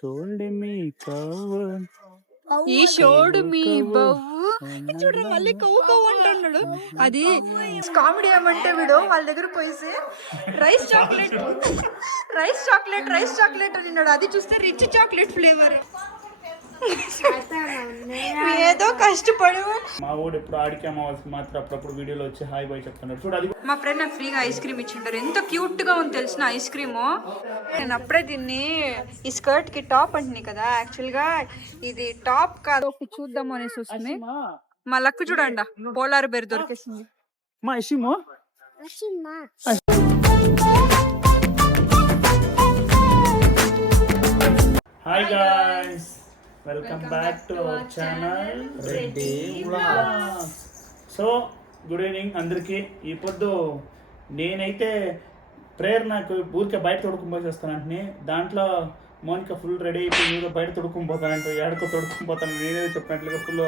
Should మీ కవ్వు ఈ showed me బవ్వు చూడరా మళ్ళీ కవ్వు కవ్వు అంటున్నాడు. అది కామెడీ ఏమంటే వీడు వాళ్ళ దగ్గర పోయేసి రైస్ చాక్లెట్ అన్నాడు. అది చూస్తే రిచ్ చాక్లెట్ ఫ్లేవర్. ఏదో కష్టపడు. మా ఊడు ఎప్పుడు ఆడికి అమ్మవాల్సి మాత్రం అప్పుడప్పుడు వీడియోలో వచ్చి హాయ్ బాయ్ చెప్తున్నాడు. చూడు అది మా ఫ్రెండ్ నాకు ఫ్రీగా ఐస్ క్రీమ్ ఇచ్చింటారు. ఎంత క్యూట్ గా ఉంది తెలిసిన ఐస్ క్రీము. నేను అప్పుడే దీన్ని ఈ స్కర్ట్ కి టాప్ అంటున్నాయి కదా, యాక్చువల్ గా ఇది టాప్ కాదు. చూద్దాం అనేసి వస్తుంది. మా లక్ చూడండి, పోలార్ బేర్ దొరికేసింది. మా ఇషిమో hi guys, welcome back to our channel Reddy vlogs. So good evening అందరికీ. ఈ పొద్దు నేనైతే ప్రేయర్ నాకు ఊరికే బయట తొడుకుని పోసేస్తానంటే దాంట్లో మోనిక ఫుల్ రెడీ అయిపోయి మీరు బయట తొడుకుని పోతానంటే ఏడకో తొడుకుని పోతాను నేనేదో చెప్పినట్లుగా ఫుల్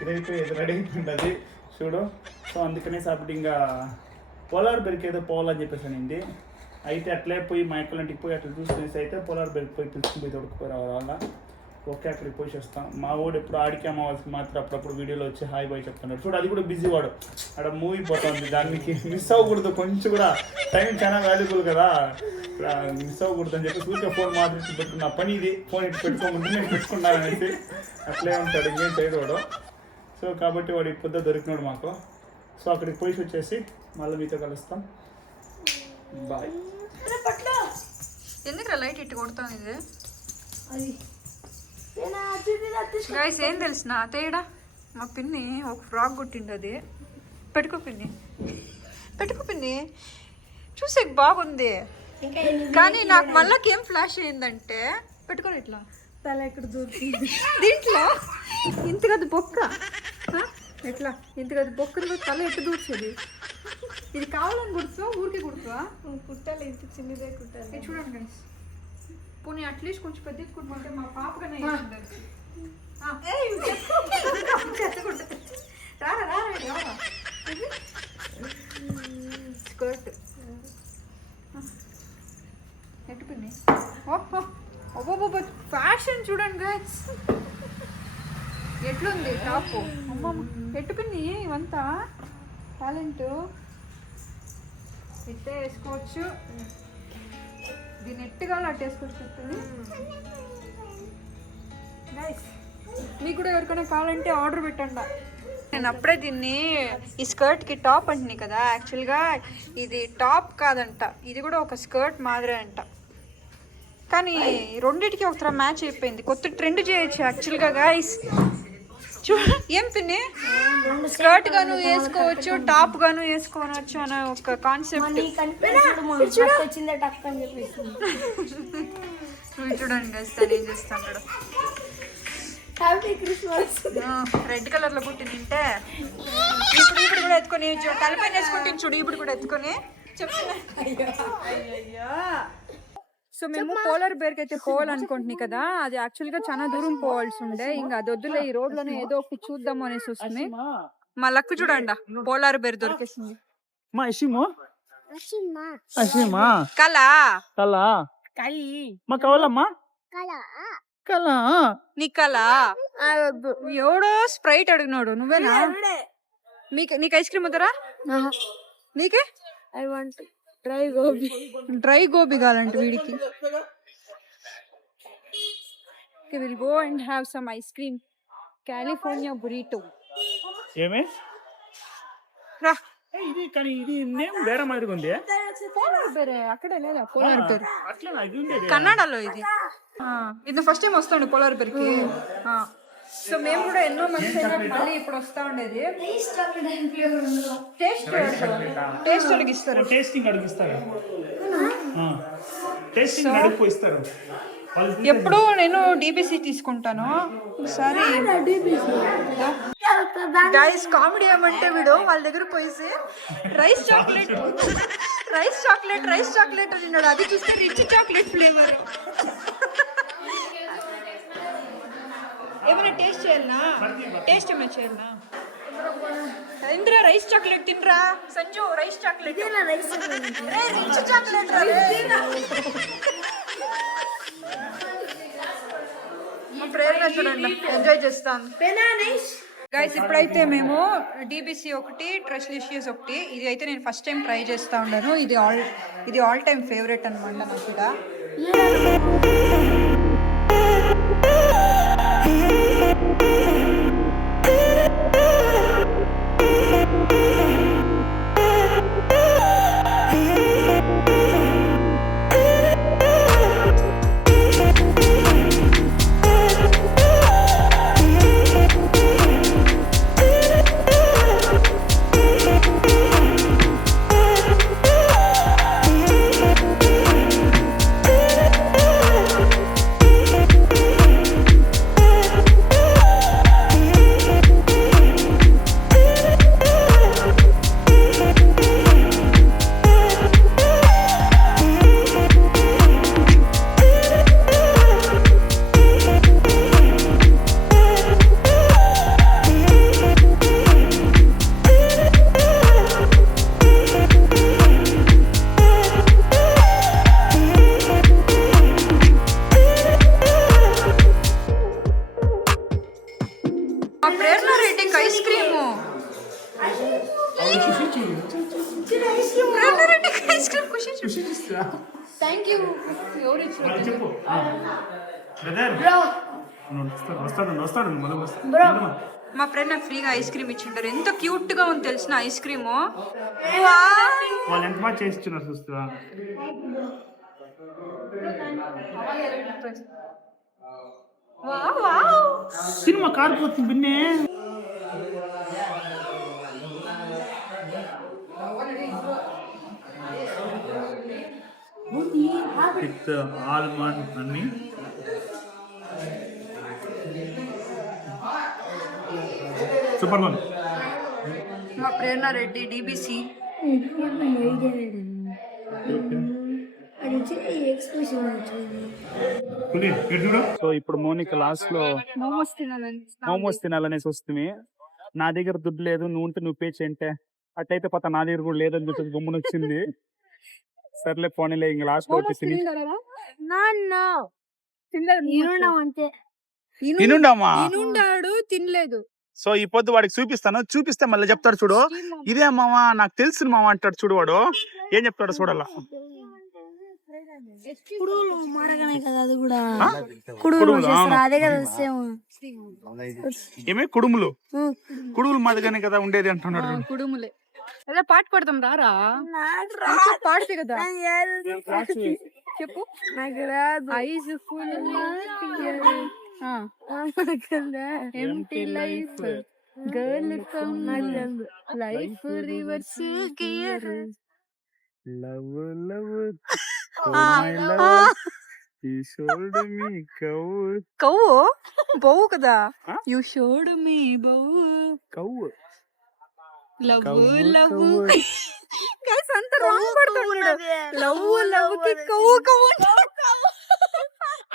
ఇదైపోయి రెడీ అయిపోయింది చూడు. సో అందుకనేసి అప్పుడు ఇంకా పోలార్ బెర్కి ఏదో పోవాలని చెప్పేసి అనింది. అయితే అట్లే పోయి మా ఇంటికి పోయి అట్లా చూసుకునేసి అయితే పోలార్ బెర్కి పోయి పిలుచుకుని పోయి తొడుకుపోయి రావాలి వాళ్ళ. ఓకే అక్కడికి పోయి చేస్తాం. మా వాడు ఎప్పుడు ఆడికి అమ్మవాల్సి మాత్రం అప్పుడప్పుడు వీడియోలో వచ్చి హాయ్ బాయ్ చెప్తున్నాడు. చూడు అది కూడా బిజీ వాడు, అక్కడ మూవీ పోతుంది. దానికి మిస్ అవ్వకూడదు, కొంచెం కూడా టైం చాలా వాల్యుబుల్ కదా, మిస్ అవ్వకూడదు అని చెప్పి ఊరికే ఫోన్ మాట్లాడి పెట్టుకున్నా. పని ఇది, ఫోన్ ఇటు పెట్టుకోమంటే నేను పెట్టుకున్నాను అనేసి అట్లే ఉంటాడు, ఇంకేం చేయడు వాడు. సో కాబట్టి వాడు ఇప్పుడు దొరికినాడు మాకు. సో అక్కడికి పోయి వచ్చేసి మళ్ళీ మీతో కలుస్తాం. బాయ్. ఎందుకు లైట్ ఇట్టు కొడతాను ఇది గైస్? ఏం తెలిసిన తేడా మా పిన్ని ఒక ఫ్రాక్ కుట్టింది. అది పెట్టుకో పిన్ని చూసే బాగుంది, కానీ నాకు మళ్ళీ ఏం ఫ్లాష్ అయిందంటే పెట్టుకోరు ఇట్లా తల ఎక్కడ దూరుతుంది దీంట్లో. ఇంత కదా బొక్క, ఎట్లా ఇంత కదా బొక్కలో తల ఎట్టు దూర్చేది. ఇది కావాలని కుడుతావా ఊరికే కుడుతావా? కుట్టాలి, ఇంత చిన్నదే కుట్టాలి. చూడండి గైస్, పోనీ అట్లీస్ట్ కొంచెం పెద్ద కుట్టుకుంటే మా పాపగానే స్కర్ట్ ఎట్టుకుని. ఓహో ఫ్యాషన్ చూడండి గైస్, ఎట్లుంది టాప్. అమ్మమ్మ ఎట్టుకుని ఇవంతా టాలెంట్. ఇట్టే వేసుకోవచ్చు, దీన్ని ఎట్టుగా అట్టు వేసుకోవచ్చు. చెప్తుంది గైస్, మీకు కూడా ఎవరికైనా కావాలంటే ఆర్డర్ పెట్టండి. నేను అప్పుడే దీన్ని ఈ స్కర్ట్కి టాప్ అంటున్నాయి కదా, యాక్చువల్గా ఇది టాప్ కాదంట, ఇది కూడా ఒక స్కర్ట్ మాదిరే అంట. కానీ రెండింటికి ఒకసారి మ్యాచ్ అయిపోయింది. కొత్త ట్రెండ్ చేయొచ్చు యాక్చువల్గా గైస్. ఏం పిన్ని, స్కర్ట్ గాను వేసుకోవచ్చు, టాప్ గాను వేసుకోవచ్చు అనే ఒక కాన్సెప్ట్. చూడండి గైస్, తను ఏం చేస్తాడు. రెడ్ కలర్ లో కుట్టి తింటే ఇప్పుడు కూడా ఎత్తుకొని తలపైన వేసుకుంటే చూడు, ఇప్పుడు కూడా ఎత్తుకొని చెప్తున్నా. సో మేము పోలార్ బేర్కి అయితే పోవాలనుకుంటున్నాయి కదా, అది యాక్చువల్ గా చాలా దూరం పోవాల్సి ఉండే. ఇంకా అది వద్దులే, ఈ రోడ్ లోనే ఏదో ఒకటి చూద్దాం అనేసి వస్తుంది. మా లక్ చూడండి, పోలార్ బేర్ దొరికేసింది. మా ఇషిమో కలా కలా మా కావాలమ్మా కలా నీ కలా. ఎవడో స్ప్రైట్ అడిగినాడు, నువ్వేనా? నీకు ఐస్ క్రీమ్ వద్దరా? నీకే ఐ వాంట్ డ్రై గోబీ కావాలంటే వీడికి. Will go and have some ice cream, California burrito. ఏమే రా, ఇది కానీ ఇది నేమ్ వేరే మాదిరిగా ఉంది. పోలార్ బేర్ అక్కడే లేదా? పోలార్ బేర్ అట్లా నాకు ఉండేది కన్నడలో. ఇది ఫస్ట్ టైం వస్తాండి పోలార్ బేర్కి. సో మేము కూడా ఎన్నో మంది మళ్ళీ ఇప్పుడు వస్తా ఉండేది. టేస్ట్ అడిగిస్తారు, టేస్టింగ్ అడిగిస్తారు, టేస్టింగ్ అడిగిపోయిస్తారు. ఎప్పుడు నేను డీబీసీ తీసుకుంటాను ఒకసారి. గైస్ కామెడీ ఏమంటే వీడు వాళ్ళ దగ్గర పోయేసి రైస్ చాక్లెట్ అన్నాడు. అది చూస్తే రిచ్ చాక్లెట్ ఫ్లేవర్. ఏమైనా టేస్ట్ చేయాలనా? టేస్ట్ ఏమైనా చేయాలనా? ఇంద్ర రైస్ చాక్లెట్ తినరా. Sanju rice chocolate, rich chocolate రా. ప్రేరణ చూడండి ఎంజాయ్ చేస్తాను. గైస్ ఇప్పుడైతే మేము డీబీసీ ఒకటి ట్రస్లిషియస్ ఒకటి, ఇది అయితే నేను ఫస్ట్ టైం ట్రై చేస్తూ ఉన్నాను. ఇది ఆల్ టైమ్ ఫేవరెట్ అనమాట నాకు ఇక్కడ. Prerana rating ice cream, Prerana rating ice cream Khushi thank you. ఎవరు ఇచ్చారు చెప్పు. మా ఫ్రెండ్ నాకు ఫ్రీగా ఐస్ క్రీమ్ ఇచ్చింటారు. ఎంత క్యూట్ గా ఉంది తెలిసిన ఐస్ క్రీము. వాళ్ళు ఎంత బాగా చేసి ఇచ్చినారు చూస్తా. సినిమా కారిపోతుంది బిన్నే. విత్ ఆల్మండ్ అన్ని సూపర్ వన్. మా ప్రేరణ రెడ్డి డీబీసీ. సో ఇప్పుడు మోనిక లాస్ట్ లో మోమోస్ తినాలనేసి వస్తుంది. నా దగ్గర దుడ్డు లేదు, నువ్వు పే చేయంటే అట్టయితే పత నా దగ్గర కూడా లేదని చెప్పి గుమ్మని వచ్చింది. సర్లే పోనీలే ఇంక లాస్ట్ లో వచ్చి తిని తినుండాడు తినలేదు. సో ఈ పొద్దు వాడికి చూపిస్తే మళ్ళీ చెప్తాడు చూడు, ఇదే మామ నాకు తెలుసు మామ అంటాడు చూడు. వాడు ఏం చెప్తాడు చూడాల. ఏమే కుడుములు మాదిగానే కదా ఉండేది అంటున్నాడు. కుడుములే అదే పాట పడతాం రారా, పాడితే కదా చెప్పు. Ice full empty life girl come life reverse gear love love You showed me కవ్వు బౌ కదా. యు షోడ్ మీ బౌ కవ్వు లవ్ లవ్ గైస్ అంత రాంగ్ పడుతున్నాడు. లవ్ లవ్ కి కవ్వు కవ్వు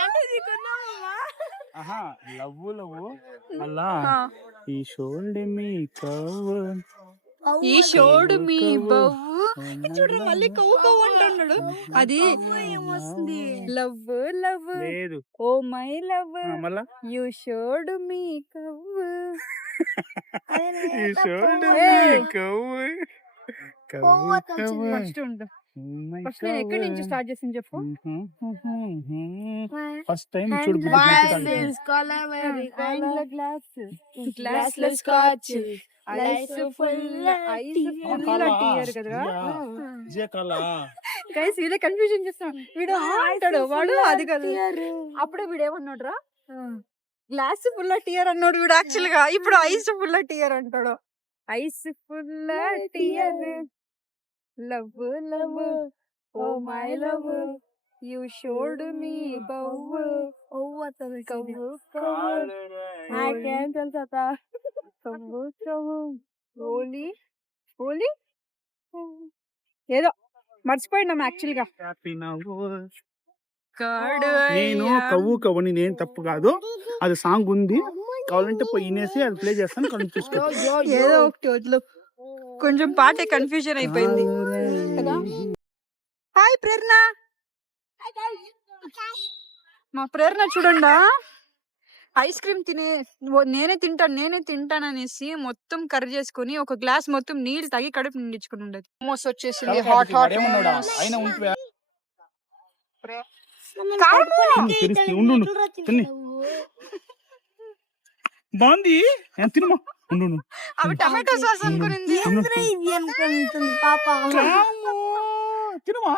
అంటే నీకున్నావా? ఆహా లవ్ లవ్ అలా ఈ షోల్డ్ మీ కవ్వు ఈ షోడ్ మీ బౌ చూడు మళ్ళీ కవ్వు కవ్వు అంటున్నాడు. అది లవ్ లవ్ లేదు. ఓ మై లవ్ మళ్ళా యు షోడ్ మీ కవ్వు ఈ షోల్డ్ మీ కవ్వు ఫస్ట్ ఉండు. ఫస్ట్ నేను ఎక్కడి నుంచి స్టార్ట్ చేసింది చెప్పు. ఫస్ట్ టైం చూడు గ్లాస్ స్కాచ్ ఐస్ ఫుల్ టీయర్ కదా గైస్. వీడే కన్ఫ్యూజన్ చేస్తాం. వీడు అంటాడు, వాడు అది కదా. అప్పుడే వీడు ఏమన్నాడు రా, గ్లాస్ ఫుల్ టీయర్ అన్నాడు వీడు. యాక్చువల్ గా ఇప్పుడు ఐస్ ఫుల్ టీయర్ అంటాడు. ఐస్ ఫుల్ టీయర్ love love oh my love you షోడ్ మీ బౌ కవ్వు నాకేం తెలుసా కవ్వు కవ్వు హోలీ హోలీ ఏదో మర్చిపోయినాం యాక్చువల్ గా. నేను కవ్వు కవ్వని నేను తప్పు కాదు, అది సాంగ్ ఉంది కావాలంటే వినేసి అది ప్లే చేస్తాను. ఏదో ఒకటి వదిలో, కొంచెం పాటే కన్ఫ్యూజన్ అయిపోయింది కదా. హాయ్ ప్రేరణ. మా ప్రేరణ చూడండా ఐస్ క్రీమ్ నేనే తింటాను అనేసి మొత్తం కర్రీ చేసుకుని ఒక గ్లాస్ మొత్తం నీళ్ళు తాగి కడుపు నిండించుకుని ఉండదు. మోమోస్ వచ్చేసింది, హాట్ హాట్ మోమోస్. బాగుంది తినమా. అవి టమాటో సాస్ అనుకునింది. తినమా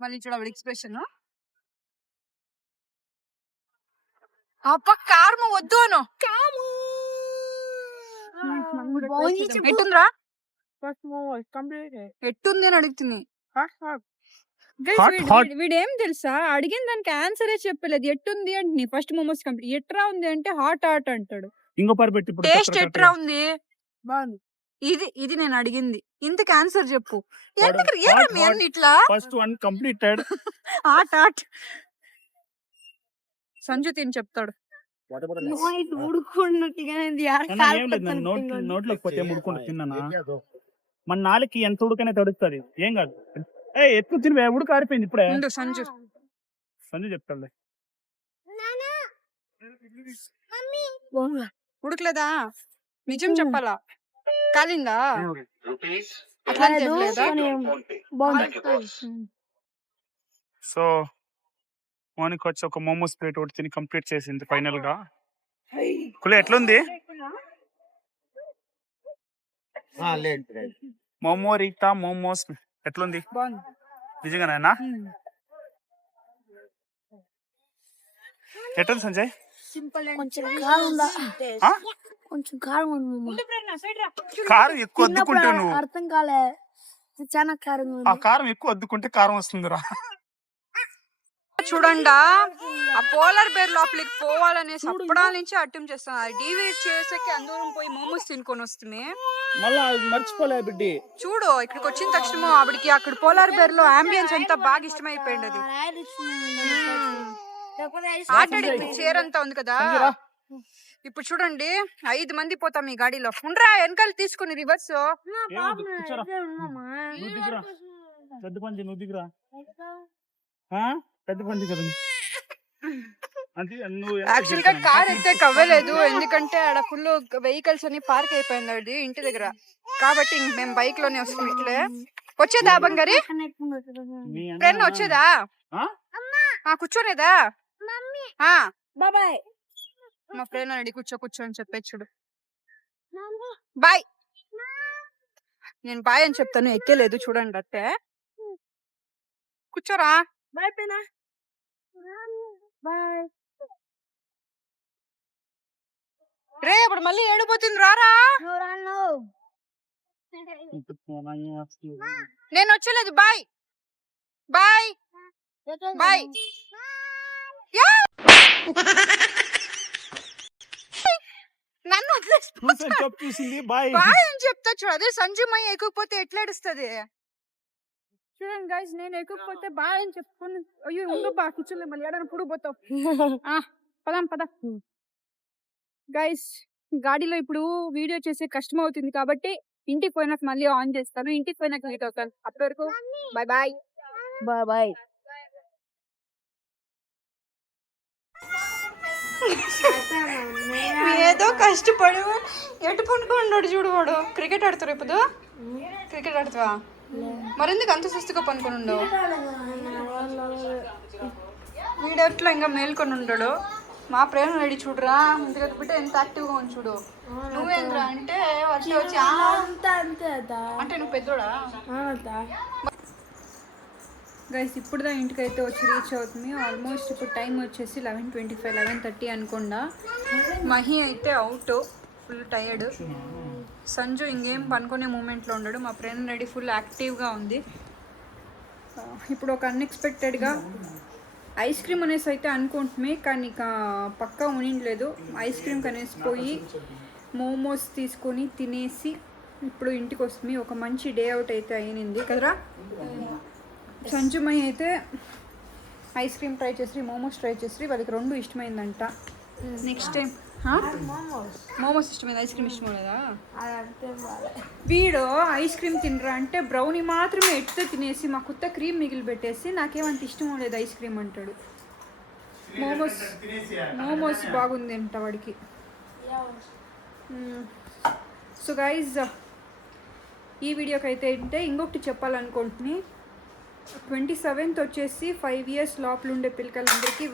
మళ్ళీ చూడ ఎక్స్ప్రెషన్. అప్ప కారం వద్దు అను. ఎట్టుందిరా? ఎట్టుంది అని అడుగుతుంది. వీడేం తెలుసా, అడిగిన దానికి ఆన్సరే చెప్పలేదు. ఎట్టుంది అంటే ఫస్ట్ మోమోస్ కంప్లీట్. ఎట్రా ఉంది అంటే హాట్ హాట్ అంటాడు. ఇంకో పారు పెట్టి టేస్ట్ ఎట్రా ఉంది? ఇది నేను అడిగింది. ఇంతకు ఆన్సర్ చెప్పు. ఎందుకు ఇట్లా first one completed. Hot hot. Sanju తిని చెప్తాడు. నోట్లోకి పోతే ముడుకుంటూ తిన్నానా? మన నాలుగు ఎంత ఉడకనే తడుస్తుంది, ఏం కాదు. ఎక్కువ తిని ఉడక ఆరిపోయింది ఇప్పుడే. సంజు చెప్తాడు. ఉడకలేదా? నిజం చెప్పాలా? కాలిందా? సో మోనికి వచ్చి ఒక మోమోస్ ప్లేట్ ఒకటి తిని కంప్లీట్ చేసింది ఫైనల్ గా. కులే ఎట్లుంది మోమో రీతా మోమోస్? ఎట్లుంది నిజంగానేనా? ఎట్లుంది సంజయ్? కారం ఎక్కువ అద్దుకుంటే నువ్వు అర్థం కాలే. చాలా కారం. ఆ కారం ఎక్కువ అద్దుకుంటే కారం వస్తుందిరా. చూడండా, ఆ పోలార్ బేర్ లోపలికి పోవాలనేసి అప్పడాల నుంచి అటెంప్ట్ చేస్తాను. అది డివైడ్ చేసాకి అందరం పోయి మోమోస్ తినుకొని వస్తుంది. మళ్ళా మర్చిపోలే బిడ్డి. చూడు, ఇక్కడికి వచ్చిన తక్షణము ఆవిడికి అక్కడ పోలార్ బేర్ లో అంబియన్స్ అంతా బాగా ఇష్టమైపోయింది. అది ఆటాడి చైర్ అంతా ఉంది కదా. ఇప్పుడు చూడండి, 5 మంది పోతాం ఈ గాడిలో. ఉండరా వెనకాల తీసుకుని రివర్స్. యాక్చువల్ గా కార్ అయితే కవ్వలేదు, ఎందుకంటే ఆడ ఫుల్ వెహికల్స్ అన్ని పార్క్ అయిపోయింది అది ఇంటి దగ్గర. కాబట్టి మేము బైక్ లోనే వస్తాం. ఇట్లే వచ్చేదా బంగారి? ఫ్రెండ్ వచ్చేదా? కూర్చోనేదా? బాబాయ్ మా ఫ్రెండ్ అడి కూర్చో అని చెప్పే చూడు. బాయ్. నేను బాయ్ అని చెప్తాను, ఎక్కలేదు చూడండి. అట్టే కూర్చోరా. బాయ్ పేనా. బాయ్ రే. ఇప్పుడు మళ్ళీ ఏడిపోతుంది, రారా. నేను వచ్చలేదు. Bye bye bye. నన్ను బాయ్ అని చెప్తా చూడు. అదే సంజయ్ ఎక్కువపోతే ఎట్లా ఏడుస్తుంది చూడండి గైస్. నేను ఎక్కువపోతే బాయ్ అని చెప్పుకొని అయ్యో ఉండు బా కూర్చోలే, మళ్ళీ ఏడప్పుడు పోతావు. పద గైస్. గాడిలో ఇప్పుడు వీడియో చేసే కష్టం అవుతుంది కాబట్టి ఇంటికి పోయినాక మళ్ళీ ఆన్ చేస్తాను. ఇంటికి పోయినాక మీట్ అవుతాను. అప్పటి వరకు బాయ్ బాయ్ బాయ్ బాయ్. ఏదో కష్టపడు ఎటు పనుకున్నాడు చూడు. వాడు క్రికెట్ ఆడుతారు. ఇప్పుడు క్రికెట్ ఆడుతావా? మరెందుకు అంత సుస్తుగా పనుకొని ఉండవు? వీడు ఎట్లా ఇంకా మేల్కొని ఉంటాడు. మా ప్రేమ రెడీ చూడరా, ఇంతకది బిడ్డ ఎంత యాక్టివ్గా ఉంది చూడు. నువ్వేంద్రా అంటే వచ్చి అంటే నువ్వు పెద్దోడా? గైస్ ఇప్పుడుదా ఇంటికైతే వచ్చి రీచ్ అవుతుంది. ఆల్మోస్ట్ ఇప్పుడు టైం వచ్చేసి 11:25, 11:30 అనుకుండా. మహి అయితే అవుట్, ఫుల్ టైర్డ్. సంజు ఇంకేం పనుకునే మూమెంట్లో ఉన్నాడు. మా ఫ్రెండ్ రెడీ ఫుల్ యాక్టివ్గా ఉంది. ఇప్పుడు ఒక అన్ఎక్స్పెక్టెడ్గా ఐస్ క్రీమ్ అనేసి అయితే అనుకుంటున్నాయి, కానీ ఇక పక్కా ఉనిండలేదు. ఐస్ క్రీమ్ కనేసి పోయి మోమోస్ తీసుకొని తినేసి ఇప్పుడు ఇంటికి వస్తుంది. ఒక మంచి డే అవుట్ అయితే అయినింది కదరా. సంజుమయ్య అయితే ఐస్ క్రీమ్ ట్రై చేసి మోమోస్ ట్రై చేసి వాళ్ళకి 2 ఇష్టమైందంట. నెక్స్ట్ టైం మోమోస్ ఇష్టమైంది, ఐస్ క్రీమ్ ఇష్టం లేదా? వీడు ఐస్ క్రీమ్ తినరా అంటే బ్రౌనీ మాత్రమే ఎట్తో తినేసి మా కొత్త క్రీమ్ మిగిలి పెట్టేసి నాకేమంత ఇష్టం లేదు ఐస్ క్రీమ్ అంటాడు. మోమోస్ బాగుంది అంట వాడికి. సో గైజ్ ఈ వీడియోకి అయితే ఇంకొకటి చెప్పాలనుకుంటున్నాను. 27th వచ్చేసి 5 years లోపల ఉండే పిల్లకాయలందరికీ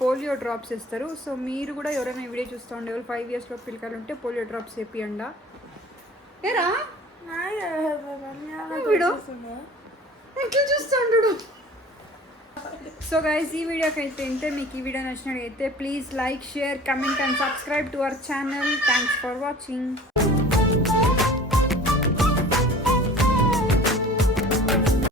పోలియో డ్రాప్స్ ఇస్తారు. సో మీరు కూడా ఎవరైనా ఈ వీడియో చూస్తూ ఉండేవాళ్ళు 5 years లోపు పిల్లకాయలు ఉంటే పోలియో డ్రాప్స్ వేపియండి. ఏరా వీడు ఎట్లా చూస్తుంటాడు. సో గైస్ ఈ వీడియోకి అయితే మీకు ఈ వీడియో నచ్చినట్లయితే please like, share, comment and subscribe to our channel. Thanks for watching.